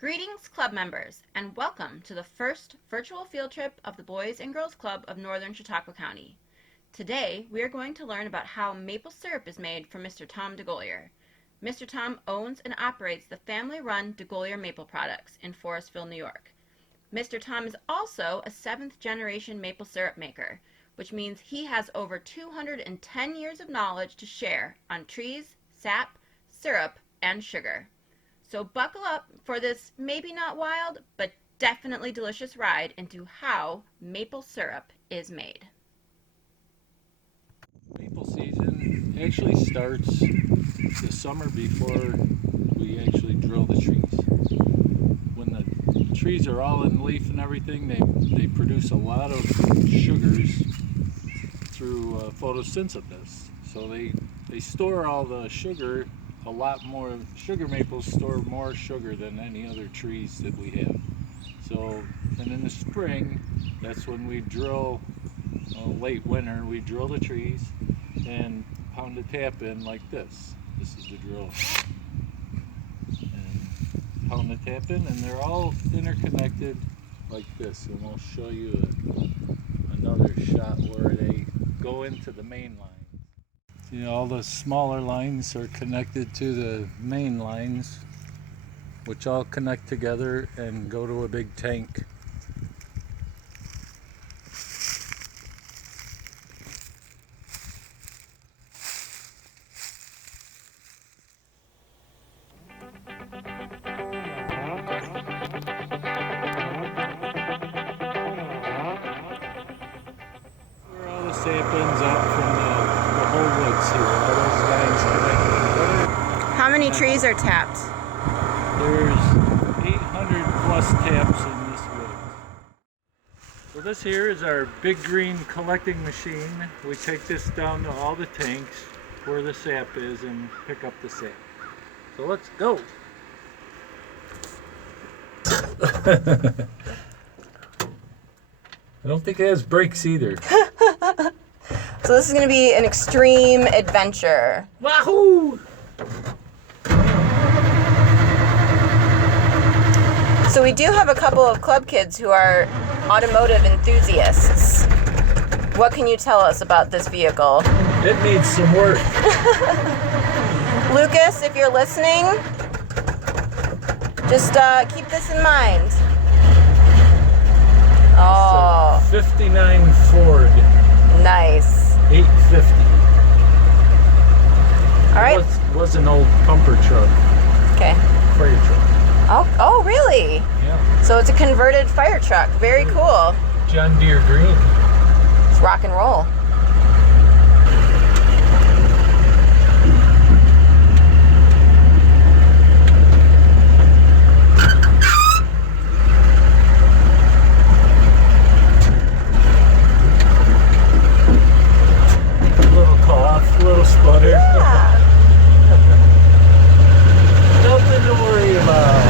Greetings, club members, and welcome to the first virtual field trip of the Boys and Girls Club of Northern Chautauqua County. Today, we are going to learn about how maple syrup is made from Mr. Tom Degolier. Mr. Tom owns and operates the family-run Degolier Maple Products in Forestville, New York. Mr. Tom is also a seventh-generation maple syrup maker, which means he has over 210 years of knowledge to share on trees, sap, syrup, and sugar. So buckle up for this maybe not wild, but definitely delicious ride into how maple syrup is made. Maple season actually starts the summer before we actually drill the trees. When the trees are all in leaf and everything, they produce a lot of sugars through photosynthesis. So they store all the sugar. A lot more. Sugar maples store more sugar than any other trees that we have. So, and in the spring, that's when we drill, late winter, we drill the trees and pound the tap in like this. This is the drill. And pound the tap in, and they're all interconnected like this. And we'll show you another shot where they go into the main line. You know, all the smaller lines are connected to the main lines, which all connect together and go to a big tank. Where all the sap ends up from the whole woods here, all those lines connected together. How many trees are tapped? There's 800 plus taps in this woods. So this here is our big green collecting machine. We take this down to all the tanks where the sap is and pick up the sap. So let's go. I don't think it has brakes either. So this is going to be an extreme adventure. Wahoo! So we do have a couple of club kids who are automotive enthusiasts. What can you tell us about this vehicle? It needs some work. Lucas, if you're listening, just keep this in mind. Oh, It's a 59 Ford nice. 850. All right. It was an old pumper truck, Okay. freight truck. Oh, really? Yeah. So it's a converted fire truck. Very cool. John Deere green. It's rock and roll. Little cough, little sputter. Yeah. Nothing to worry about.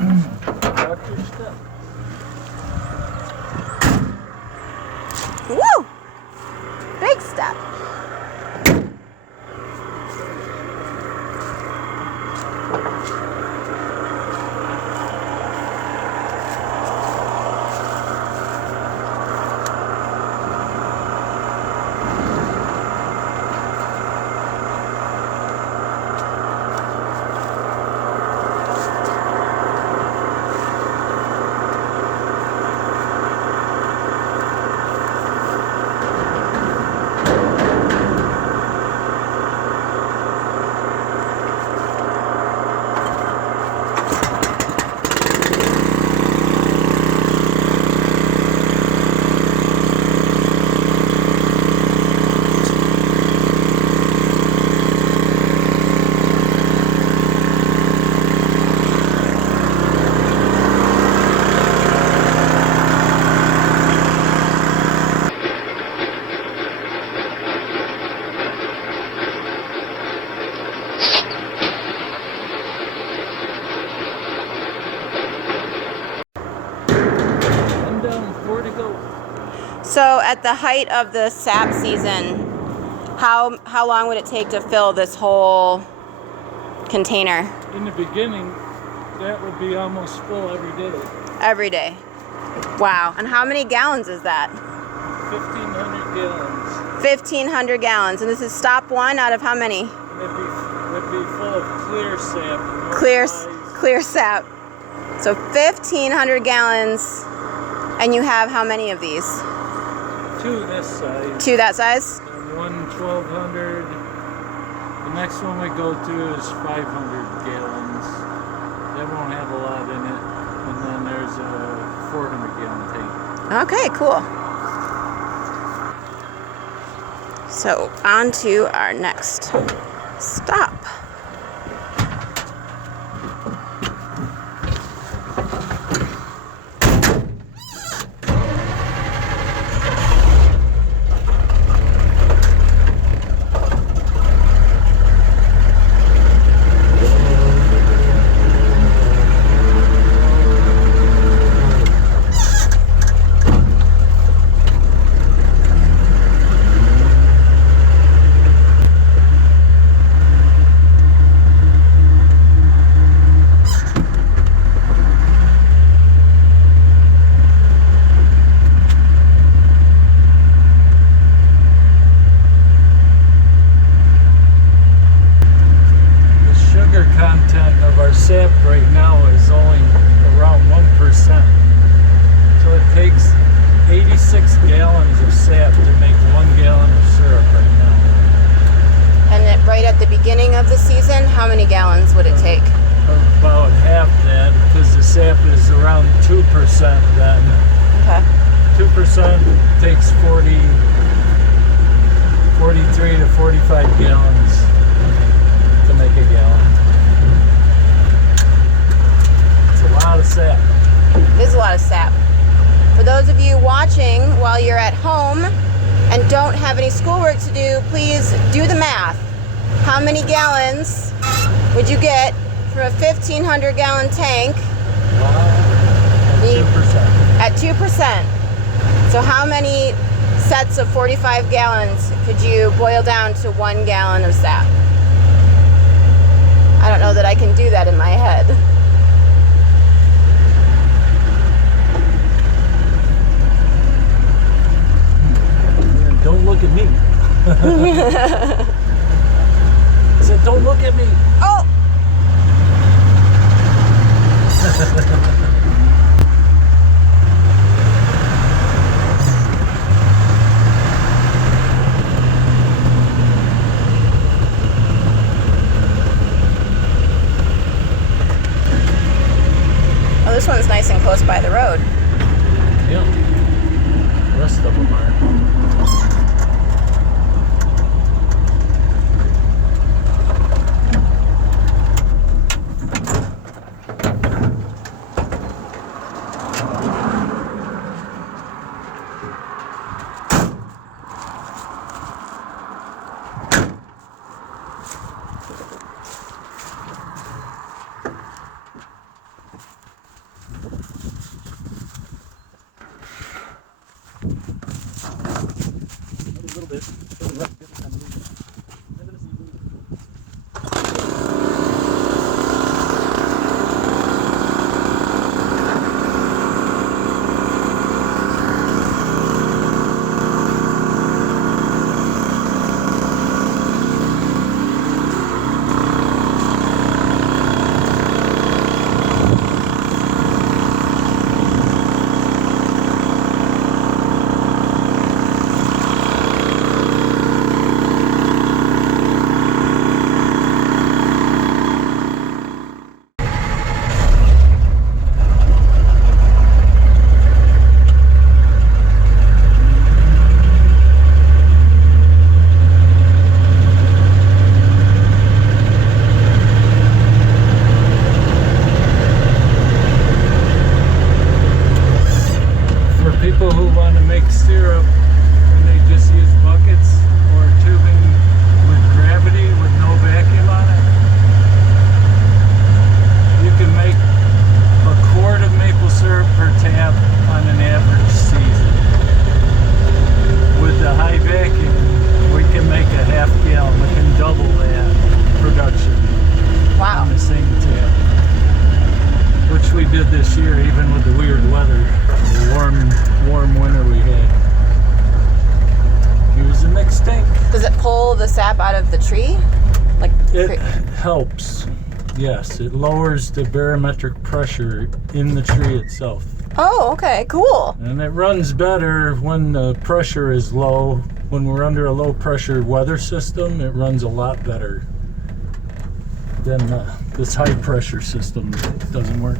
Watch your step. Woo! Big step. So at the height of the sap season, how long would it take to fill this whole container? In the beginning, that would be almost full every day. Every day. Wow. And how many gallons is that? 1,500 gallons. 1,500 gallons. And this is stop one out of how many? It'd be full of clear sap. Clear sap. So 1,500 gallons. And you have how many of these? Two this size. Two that size? And one 1,200. The next one we go to is 500 gallons. That won't have a lot in it. And then there's a 400 gallon tank. Okay, cool. So on to our next stop. Sap right now is only around 1%. So it takes 86 gallons of sap to make 1 gallon of syrup right now. And right at the beginning of the season, how many gallons would it take? About half that, because the sap is around 2% then. Okay. 2% takes 43 to 45 gallons to make a gallon. A lot of sap. It is a lot of sap. For those of you watching while you're at home and don't have any schoolwork to do, please do the math. How many gallons would you get from a 1,500 gallon tank? At 2%. So how many sets of 45 gallons could you boil down to 1 gallon of sap? I don't know that I can do that in my head. Don't look at me. I said, don't look at me. Oh! Oh, this one's nice and close by the road. Yeah. The rest of them are. make syrup when they just use buckets or tubing with gravity with no vacuum on it. You can make a quart of maple syrup per tap on an average season. With the high vacuum, we can make a half gallon. We can double that production Wow. on the same tap. Which we did this year, even with the weird weather, the warm winter we had. Here's a mixed tank. Does it pull the sap out of the tree? Like It helps. Yes, it lowers the barometric pressure in the tree itself. Oh, okay, cool. And it runs better when the pressure is low. When we're under a low pressure weather system, it runs a lot better than this high pressure system that doesn't work.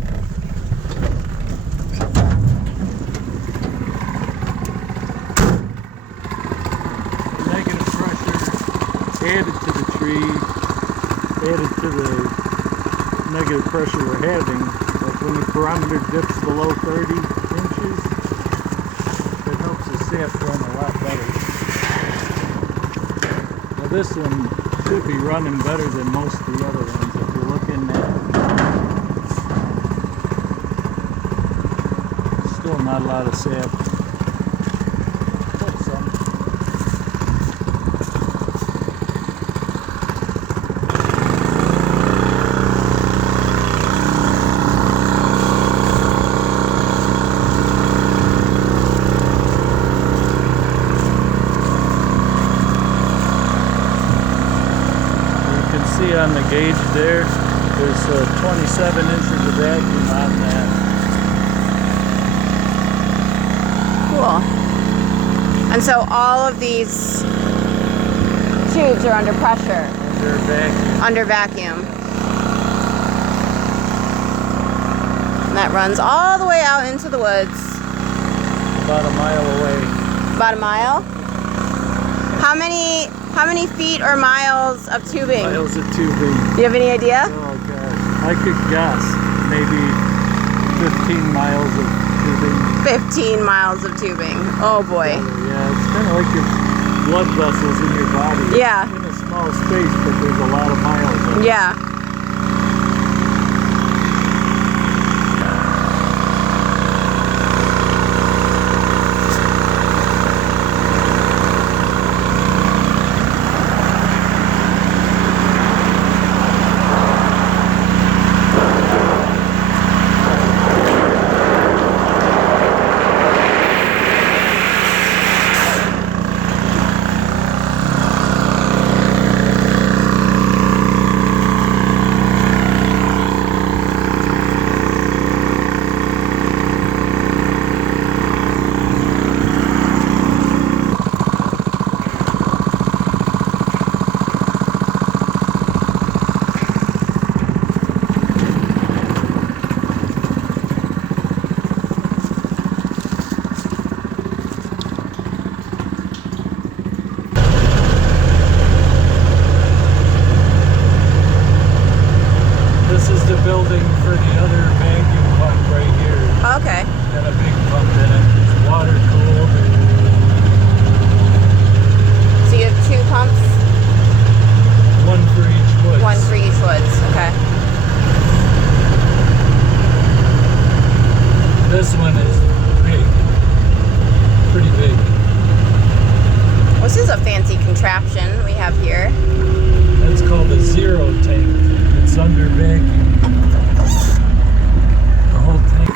Negative pressure added to the tree, added to the negative pressure we're having. Like when the barometer dips below 30 inches, it helps the sap run a lot better. Now this one should be running better than most of the other ones. If you're looking at, still not a lot of sap. But some. See on the gauge there's 27 inches of vacuum on that. Cool. And so all of these tubes are under pressure. Under vacuum. Under vacuum. And that runs all the way out into the woods. About a mile away. About a mile? How many feet or miles of tubing? Miles of tubing. Do you have any idea? Oh gosh. I could guess maybe 15 miles of tubing. 15 miles of tubing. Oh boy. Yeah, it's kind of like your blood vessels in your body. Yeah. It's in a small space, but there's a lot of miles of it. Yeah. building for the other vacuum pump right here. Okay. Got a big pump in it. It's water cooled. So you have 2 pumps? One for each woods. One for each woods. Okay. This one is big. Pretty big. This is a fancy contraption we have here. That's called a zero tank. It's under vacuum. The whole tank.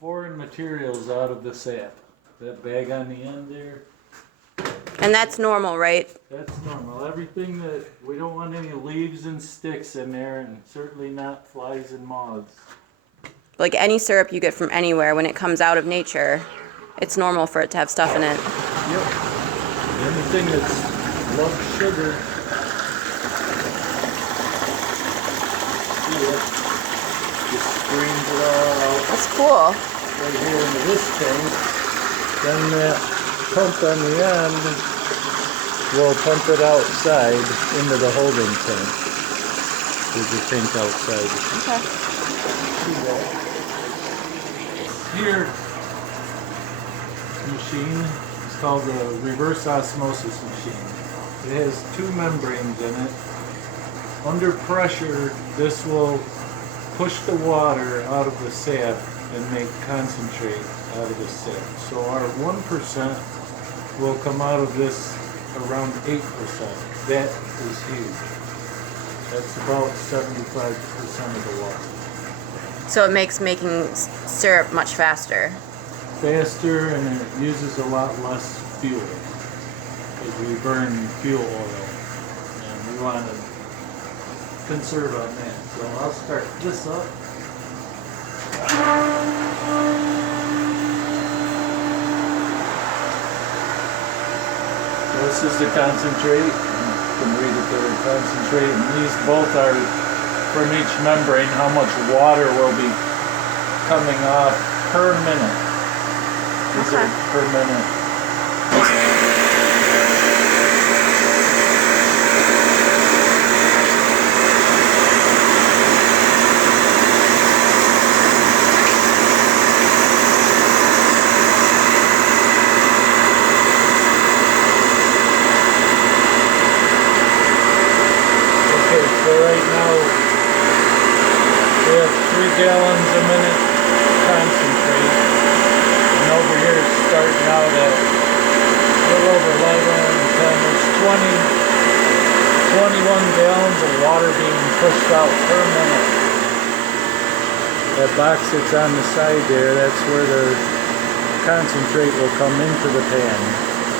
Foreign materials out of the sap. that bag on the end there. And that's normal, right? That's normal. Everything that we don't want any leaves and sticks in there, and certainly not flies and moths. Like any syrup you get from anywhere, when it comes out of nature, it's normal for it to have stuff in it. Yep. Anything that's loves sugar. See it? Just screens it all out. That's cool. Right here into this tank. Then that pump on the end will pump it outside into the holding tank. There's a tank outside. Okay. See that? Here, machine is called the reverse osmosis machine. It has two membranes in it. Under pressure, this will push the water out of the sap and make concentrate out of the sap. So our 1% will come out of this around 8%. That is huge. That's about 75% of the water. So it makes making syrup much faster. Faster, and it uses a lot less fuel because we burn fuel oil and we want to conserve on that. So I'll start this up. This is the concentrate. You can read it there, concentrate, and these both are from each membrane how much water will be coming off per minute. These are per minute. Okay, so right now we have 3 gallons a minute concentrate. And over here it's starting out at a little over 11 and 10. There's 21 gallons of water being pushed out per minute. That box that's on the side there, that's where the concentrate will come into the pan.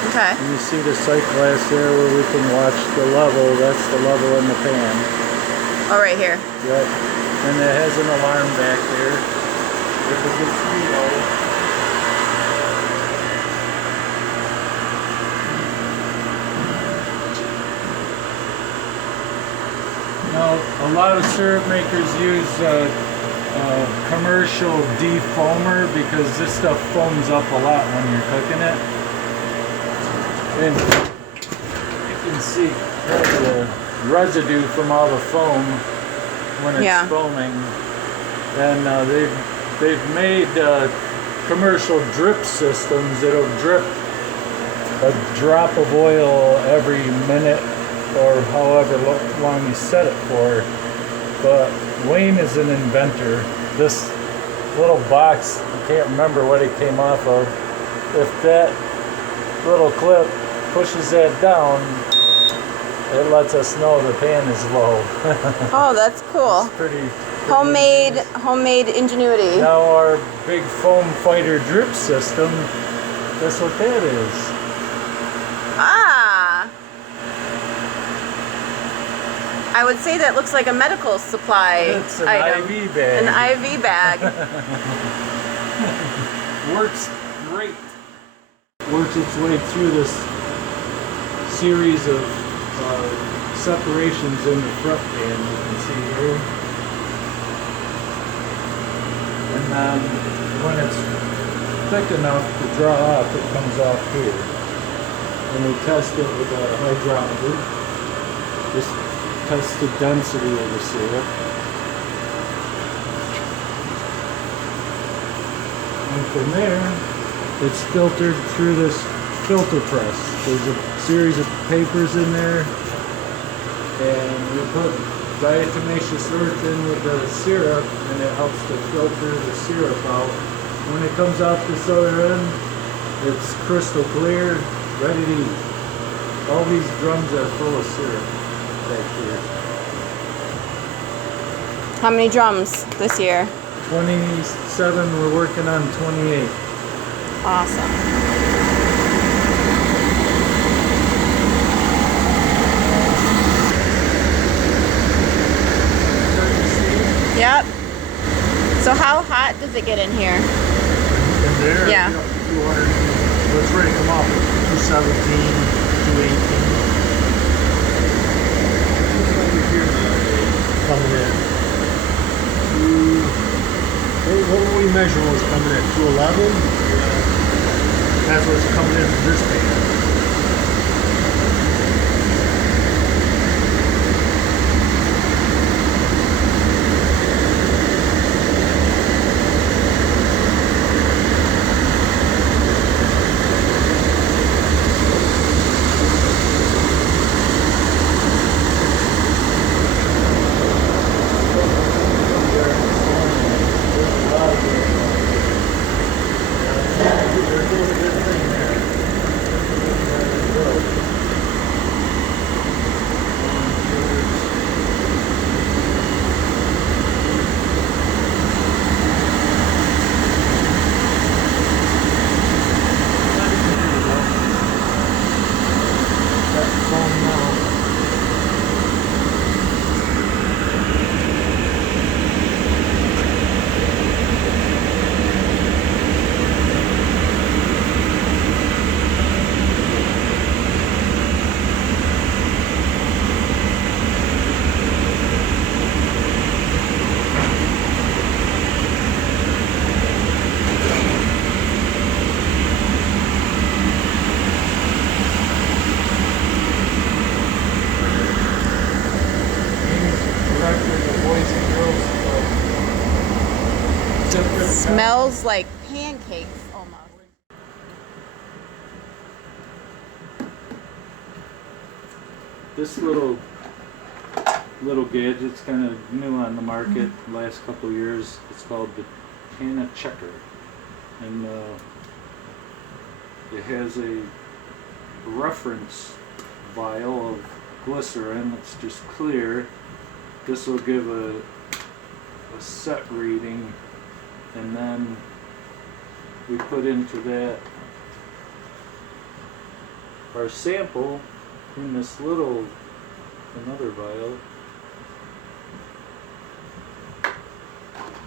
Okay. And you see the sight glass there where we can watch the level. That's the level in the pan. Oh, right here. Yep. And it has an alarm back there. If it gets too low. Now, a lot of syrup makers use commercial defoamer because this stuff foams up a lot when you're cooking it. And you can see the residue from all the foam when it's foaming. And they've made commercial drip systems that'll drip a drop of oil every minute or however long you set it for. But Wayne is an inventor. This little box, I can't remember what it came off of. If that little clip pushes that down, it lets us know the pan is low. Oh, that's cool. It's pretty Homemade ingenuity. Now our big foam fighter drip system, that's what that is. Ah! I would say that looks like a medical supply It's an item. IV bag. An IV bag. Works great. Works its way through this series of separations in the front pan, you can see here. And then when it's thick enough to draw off, it comes off here. And we test it with a hydrometer. Just test the density of the syrup. And from there, it's filtered through this filter press. There's a series of papers in there, and we put diatomaceous earth in with the syrup, and it helps to filter the syrup out. When it comes out this other end, it's crystal clear, ready to eat. All these drums are full of syrup back here. How many drums this year? 27, we're working on 28. Awesome. So how hot does it get in here? In there, Yeah. up to 200. Well, it's ready to come off. 217, 218. Coming in. What were we measuring was coming in? 211? That's what's coming in from this pan. Smells like pancakes almost. This little gadget's kind of new on the market the last couple of years. It's called the Canna Checker, and it has a reference vial of glycerin that's just clear. This will give a set reading, and then we put into that our sample in this another vial,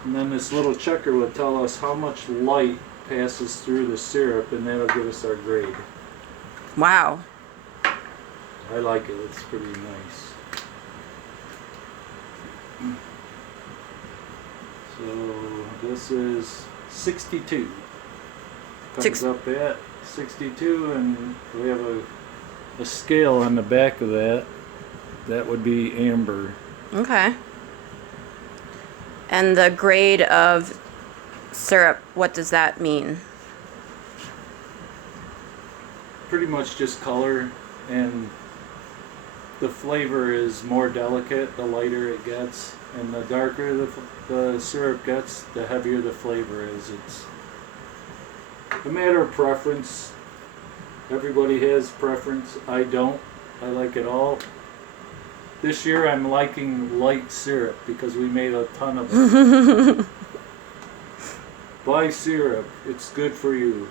and then this little checker will tell us how much light passes through the syrup, and that'll give us our grade. Wow. I like it, it's pretty nice. So this is 62. Comes up at 62, and we have a scale on the back of that. That would be amber. Okay. And the grade of syrup, what does that mean? Pretty much just color, and the flavor is more delicate the lighter it gets, and the darker the syrup gets, the heavier the flavor is. It's a matter of preference. Everybody has preference. I don't. I like it all. This year I'm liking light syrup because we made a ton of it. Buy syrup. It's good for you.